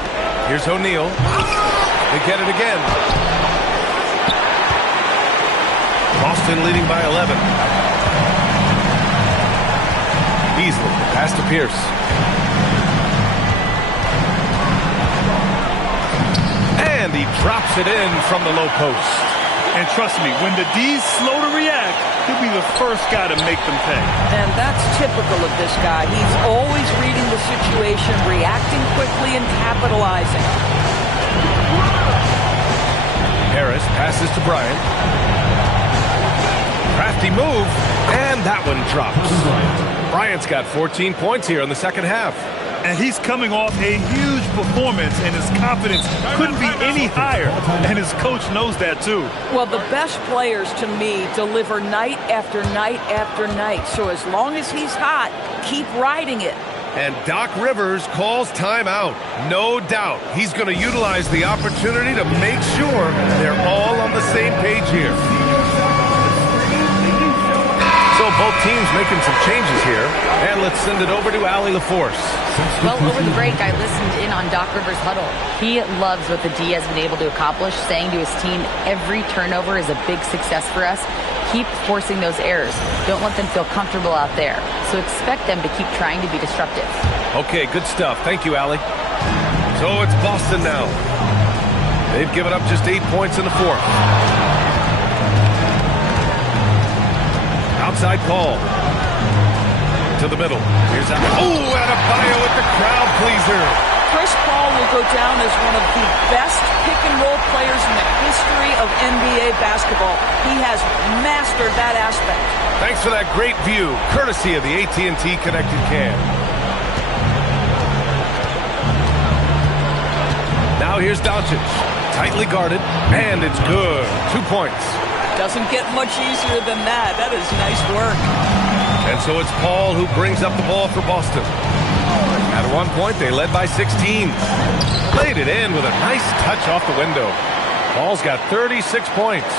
Here's O'Neal. They get it again. Boston leading by 11. Beasley. Pass to Pierce. And he drops it in from the low post. And trust me, when the D's slow to react, he'll be the first guy to make them pay. And that's typical of this guy. He's always reading the situation, reacting quickly, and capitalizing. Harris passes to Bryant. Crafty move, and that one drops. Bryant's got 14 points here in the second half. And he's coming off a huge performance, and his confidence couldn't be any higher. And his coach knows that, too. Well, the best players, to me, deliver night after night after night. So as long as he's hot, keep riding it. And Doc Rivers calls timeout. No doubt he's going to utilize the opportunity to make sure they're all on the same page here. So both teams making some changes here. And let's send it over to Allie LaForce. Well, over the break, I listened in on Doc Rivers' huddle. He loves what the D has been able to accomplish, saying to his team, every turnover is a big success for us. Keep forcing those errors. Don't let them feel comfortable out there. So expect them to keep trying to be disruptive. Okay, good stuff. Thank you, Allie. So it's Boston now. They've given up just 8 points in the fourth. Outside call. To the middle. Here's Adebayo with the crowd pleaser. Chris Paul will go down as one of the best pick-and-roll players in the history of NBA basketball. He has mastered that aspect. Thanks for that great view, courtesy of the AT&T Connected Cam. Now here's Doncic. Tightly guarded, and it's good. 2 points. Doesn't get much easier than that. That is nice work. And so it's Paul who brings up the ball for Boston. At one point, they led by 16. Laid it in with a nice touch off the window. Paul's got 36 points.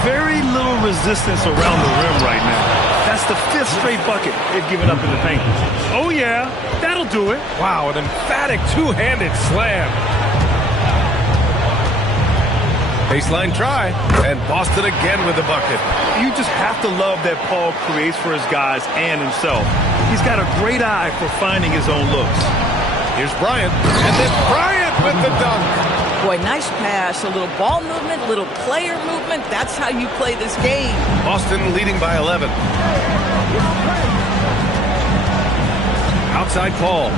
Very little resistance around the rim right now. That's the 5th straight bucket they've given up in the paint. Oh, yeah, that'll do it. Wow, an emphatic two-handed slam. Baseline try, and Boston again with the bucket. You just have to love that Paul creates for his guys and himself. He's got a great eye for finding his own looks. Here's Bryant, and then Bryant with the dunk. Boy, nice pass, a little ball movement, a little player movement. That's how you play this game. Boston leading by 11. Outside Paul.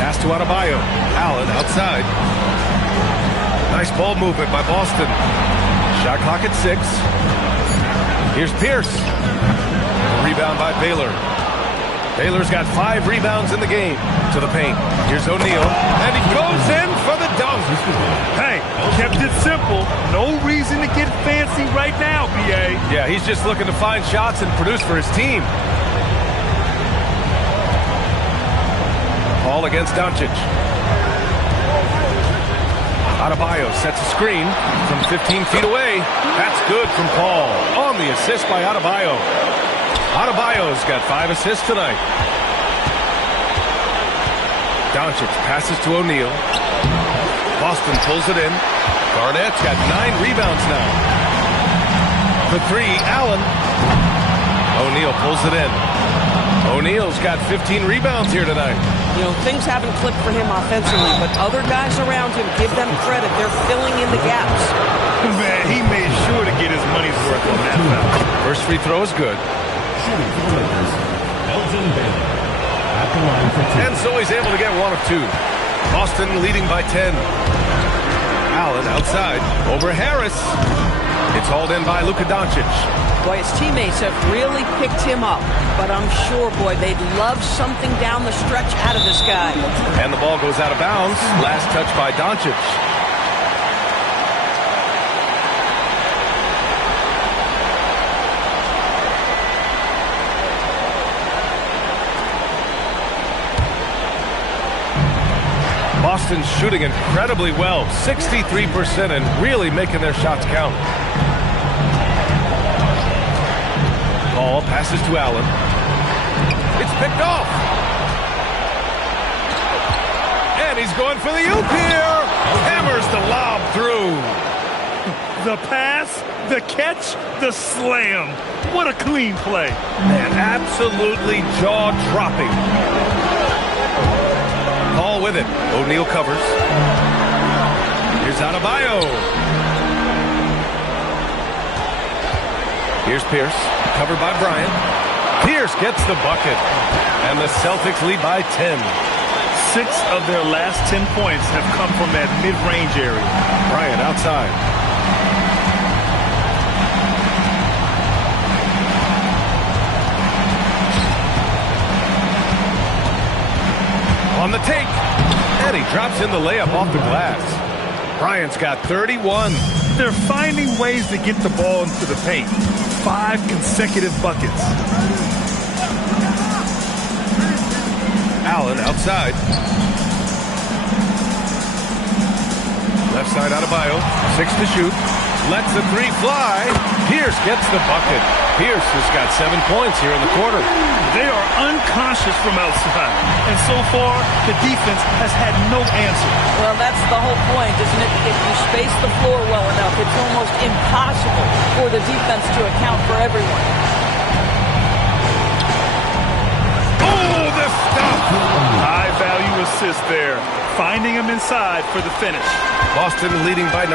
Pass to Adebayo. Allen outside. Nice ball movement by Boston. Shot clock at 6. Here's Pierce. Rebound by Baylor. Baylor's got 5 rebounds in the game. To the paint. Here's O'Neal. And he goes in for the dunk. Hey, kept it simple. No reason to get fancy right now, B.A. Yeah, he's just looking to find shots and produce for his team. Paul against Doncic. Adebayo sets a screen from 15 feet away. That's good from Paul. On the assist by Adebayo. Adebayo's got 5 assists tonight. Doncic passes to O'Neal. Boston pulls it in. Garnett's got 9 rebounds now. For 3, Allen. O'Neal pulls it in. O'Neal's got 15 rebounds here tonight. You know, things haven't clicked for him offensively, but other guys around him, give them credit. They're filling in the gaps. Man, he made sure to get his money's worth on that foul. First free throw is good. Shooting for the Lakers, Elgin Baylor. At the line for 2. And so he's able to get 1 of 2. Boston leading by 10. Allen outside. Over Harris. It's hauled in by Luka Doncic. Boy, his teammates have really picked him up. But I'm sure, boy, they'd love something down the stretch out of this guy. And the ball goes out of bounds. Last touch by Doncic. Boston's shooting incredibly well, 63%, and really making their shots count. Ball passes to Allen. It's picked off. And he's going for the oop here. Hammers the lob through. The pass, the catch, the slam. What a clean play. Man, absolutely jaw-dropping. Paul with it. O'Neal covers. Here's Adebayo. Here's Pierce. Covered by Bryant. Pierce gets the bucket. And the Celtics lead by 10. 6 of their last 10 points have come from that mid-range area. Bryant outside. On the take. And he drops in the layup off the glass. Bryant's got 31. They're finding ways to get the ball into the paint. 5 consecutive buckets. Allen outside. Left side Adebayo. 6 to shoot. Lets the 3 fly. Pierce gets the bucket. Pierce has got 7 points here in the quarter. They are unconscious from outside. And so far, the defense has had no answer. Well, that's the whole point, isn't it? If you space the floor well enough, it's almost impossible for the defense to account for everyone. Oh, the stuff! High-value assist there. Finding him inside for the finish. Boston leading by 9.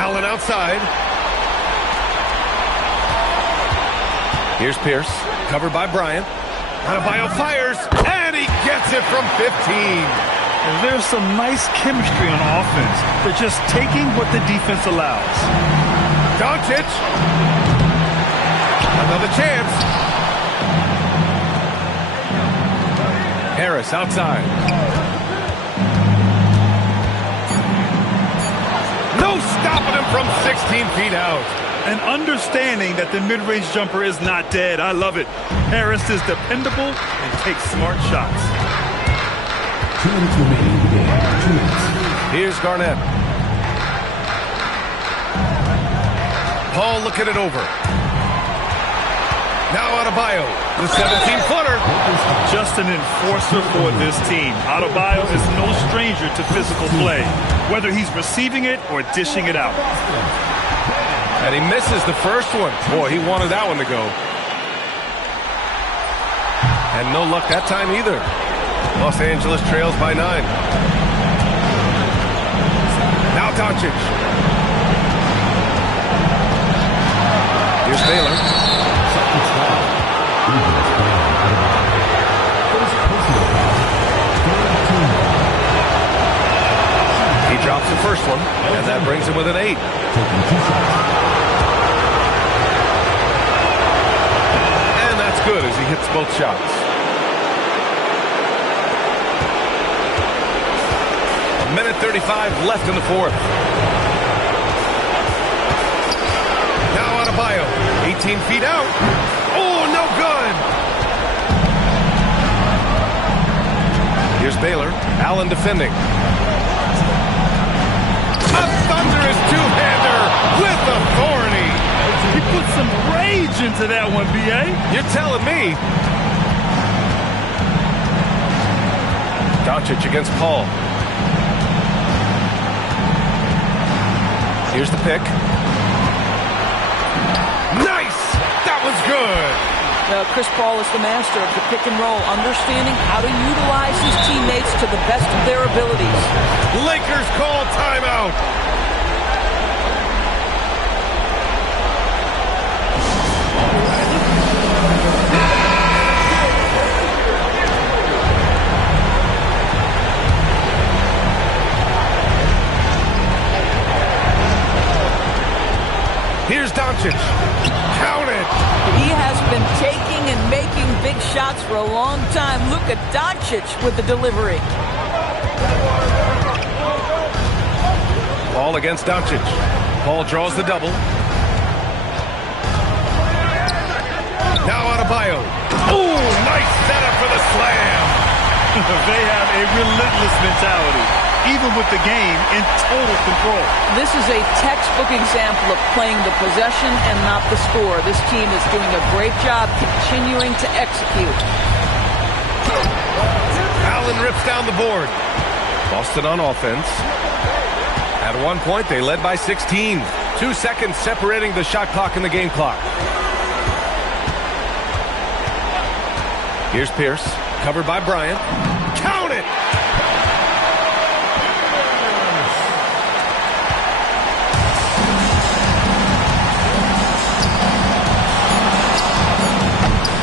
Allen outside. Here's Pierce, covered by Bryant. Adebayo fires, and he gets it from 15. And there's some nice chemistry on offense. They're just taking what the defense allows. Doncic. Another chance. Harris outside. No stopping him from 16 feet out. And understanding that the mid-range jumper is not dead. I love it. Harris is dependable and takes smart shots. 2 minutes remaining in the game. 2 minutes. Here's Garnett. Paul looking it over. Now Adebayo, the 17-footer. Just an enforcer for this team. Adebayo is no stranger to physical play, whether he's receiving it or dishing it out. And he misses the first one. Boy, he wanted that one to go. And no luck that time either. Los Angeles trails by 9. Now Doncic. Here's Baylor. He drops the first one, and that brings him with an 8. And that's good as he hits both shots. A minute 35 left in the fourth. Now Adebayo, 18 feet out. Oh, no good. Here's Baylor. Allen defending. A thunderous two-hander with authority. He put some rage into that one, B.A. You're telling me. Doncic against Paul. Here's the pick. Nice! That was good. Chris Paul is the master of the pick and roll, understanding how to utilize his teammates to the best of their abilities. Lakers call timeout. Doncic. Count it. He has been taking and making big shots for a long time. Luka Doncic with the delivery. Ball against Doncic. Paul draws the double. Now Adebayo. Ooh, nice setup for the slam. They have a relentless mentality, even with the game in total control. This is a textbook example of playing the possession and not the score. This team is doing a great job continuing to execute. Allen rips down the board. Boston on offense. At one point, they led by 16. 2 seconds separating the shot clock and the game clock. Here's Pierce, covered by Bryant. Count it!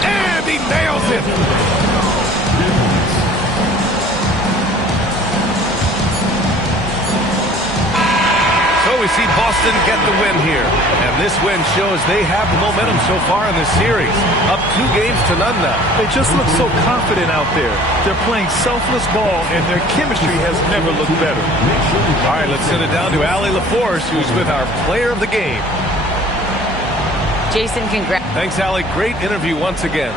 And he nails it! So we see Boston get the win here. And this win shows they have the momentum so far in this series. Up 2 games to none now. They just look so confident out there. They're playing selfless ball, and their chemistry has never looked better. All right, let's send it down to Allie LaForce, who's with our player of the game. Jason, congrats. Thanks, Allie. Great interview once again.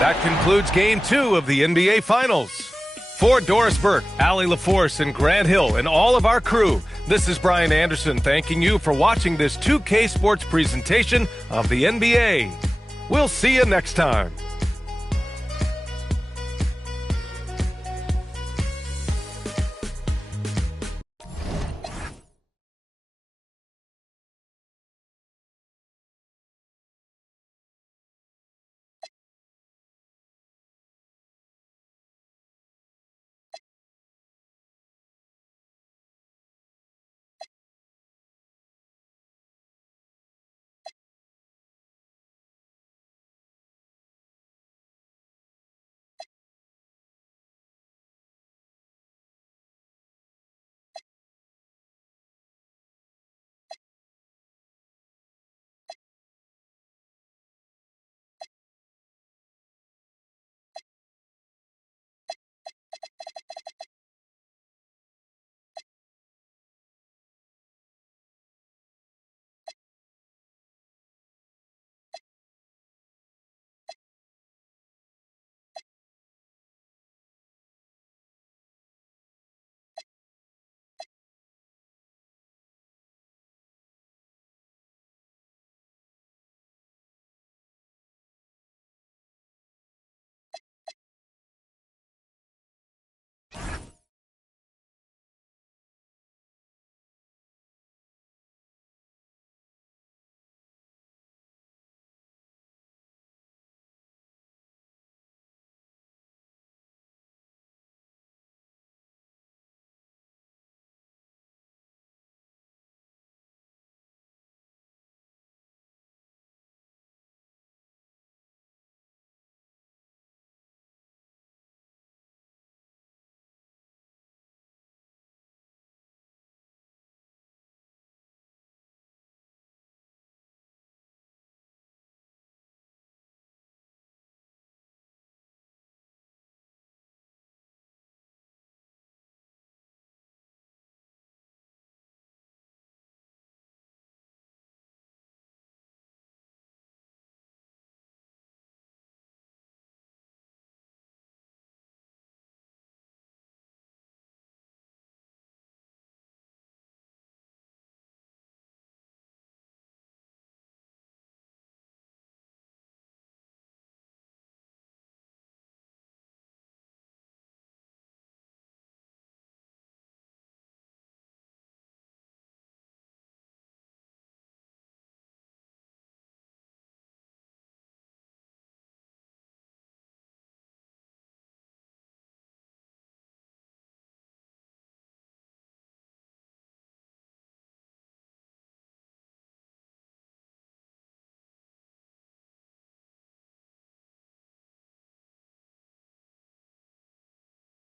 That concludes Game 2 of the NBA Finals. For Doris Burke, Allie LaForce, and Grant Hill, and all of our crew, this is Brian Anderson thanking you for watching this 2K Sports presentation of the NBA. We'll see you next time.